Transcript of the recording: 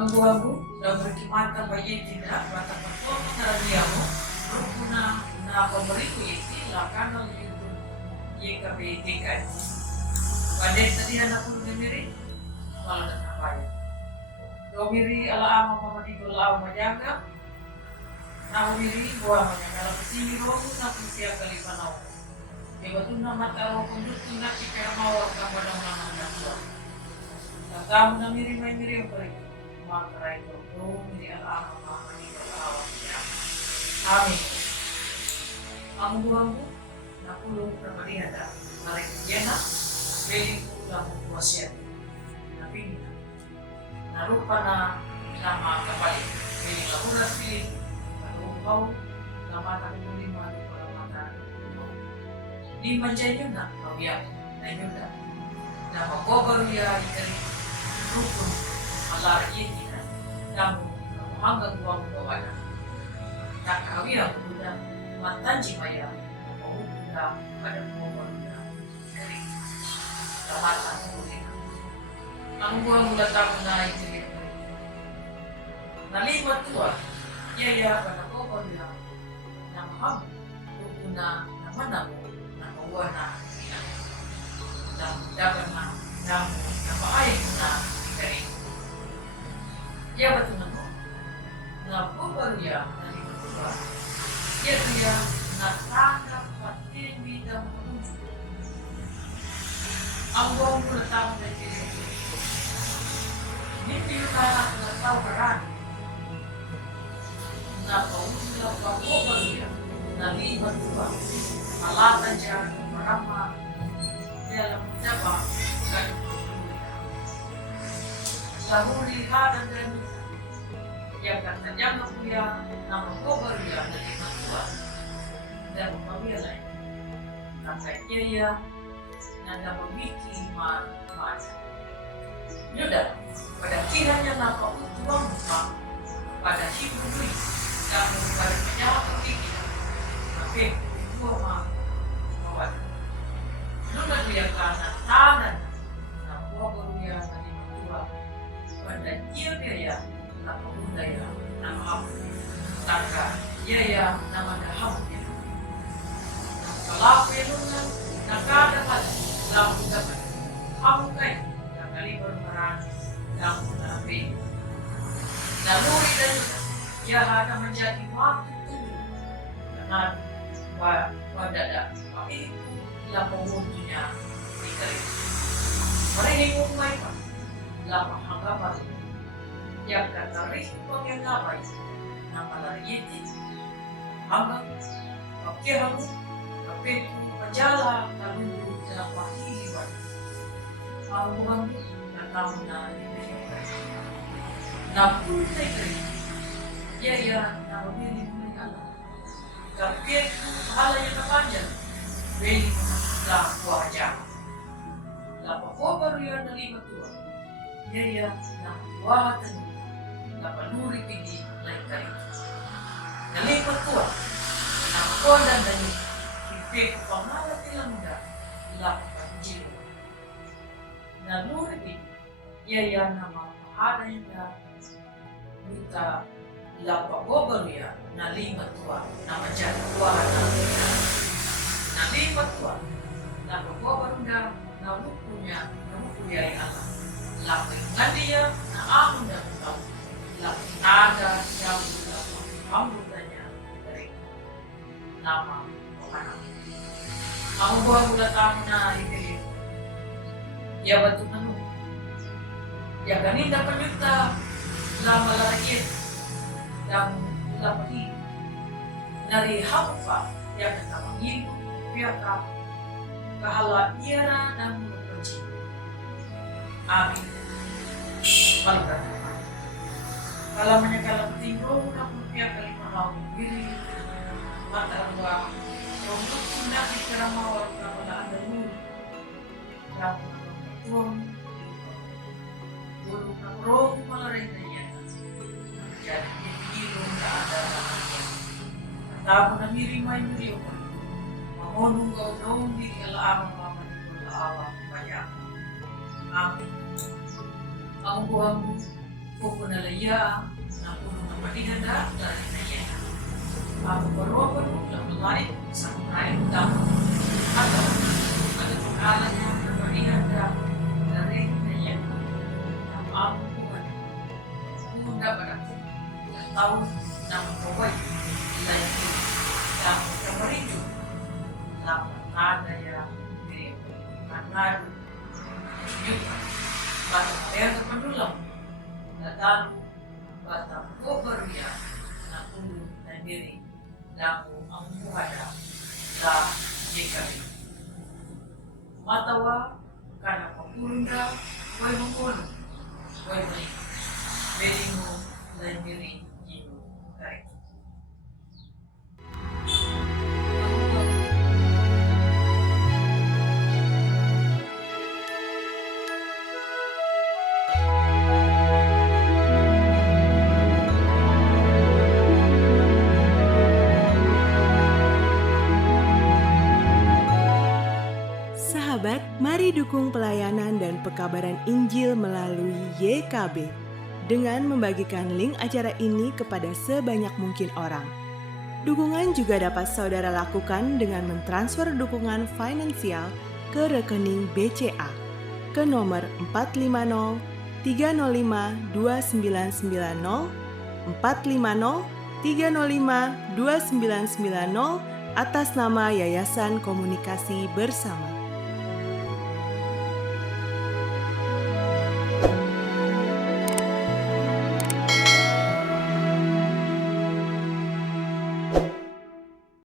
Ang buhamu na berkimata bayi tidak mata performa karaniamu rukuna na pemberiku iti lakana itu YKBTK. Pada tadi anak pun miri malah tak apa. Domiri ala ama mama di dola majaga. Nah miri buah majaga kesini rohu na kusia kali panau. Bebatuna mata roh kundutu na kikera mawar kapada mana tua. Kamu na miri mai miri yang pergi. Makarai dodo miri ala ama mama di dola majaga. Amin. Ang buhamu na pulong permariada. Mari jena beli pulang kuasian. Nabi narupa na nama kapali. Beli kahuras pilih. Kau nama tak boleh malu pada mata. Di manjanya nak kawiak na yuda. Nama gobar ya ikari rukun alar ini na. Namu hanggang buang bawana. Tak kawiak muda matanji maya. Muda pada gobar ya ikari. Lamatan boleh. Ang buang mula tamu na ikari. Nalimat tua. Ya pada kau dia nama ham guna nama namu nama wana dan dapat nama air na dari ya betul nama nama baru ya dari kedua dia tanda patin bidang menuju ambong bertahu dari ini pilkada tahu berani na paula pakobalia na lima tua malata dyan marama dalam daba dan lahuli hada dan yang katanya kuya na pakobalia na lima tua dan pamilya nakaya ya na namamiki maasa yuda pada kiranya na pautuang pa pada hidup kamu pada penjawab ketika tapi dua mawat nuna dia karena tanah na buah beruya tadi dua pada dia na pemuda ya na ham taka ya nama daham ya kalau pelungan na kada pada lalu dapat kamu kai yang kali berperan kamu nabi lalu dan ia akan menjadi waktu dengan wadada tapi ia pengunjungnya dikali mereka umai pak lama hanggapan yang kata risiko yang apa nama lari itu hanggang kamu tapi penjala lalu dalam wahid pak hanggang dan tahu nari napun sekali ya nama ini Allah tapi hal yang terpanjang beli lah wajah lah pokok yang terima tua ya nah wahatan lah penuri tinggi lain kali terima tua nah kodan dan kita pengalat tidak muda lah penjil nah nuri tinggi ya nama ada yang kita lapa gobar ya na lima tua na menjadi wahana na lima tua lapa gobar na lukunya yang Allah lapa ingat na amun dan tahu lapa nada yang ambutanya dari nama wahana kamu buah bulan tamu na ini ya batu manu ya ganinda penyuta lama lagi yang lapari dari hampa yang kata ibu biarkan kahala iara dan berbenci. Amin. Balikan. Kalau menyakalah tinggal namun pihak kali malau diri mata ruang untuk tindak bicara mawar kepada anda dulu yang tuang dulu roh malarenya jadi ilmu tak ada tahu na mirimay muriyo mamonong kau noong di kalaang mama di kalaawang banyak amin ang buwang ko na Ia na puno na maliganda dahil na yan. Ang baru-baru na mulai sa kumain utama. At ang pangalan mo na maliganda dahil na yan. Ang among buwan. Kung dapat ako na taon na magkaway. Ilay ko. Ang kamarino. Nadaya diri anado yuta bata perto pendulang natalu bata koberia na tulung na diri laku ang muhada la jekabi matawa kana papurunda way mengkono way mali belingo la diri ino kare. Sahabat, mari dukung pelayanan dan pekabaran Injil melalui YKB dengan membagikan link acara ini kepada sebanyak mungkin orang. Dukungan juga dapat saudara lakukan dengan mentransfer dukungan finansial ke rekening BCA ke nomor 450 305 2990 450 305 2990 atas nama Yayasan Komunikasi Bersama.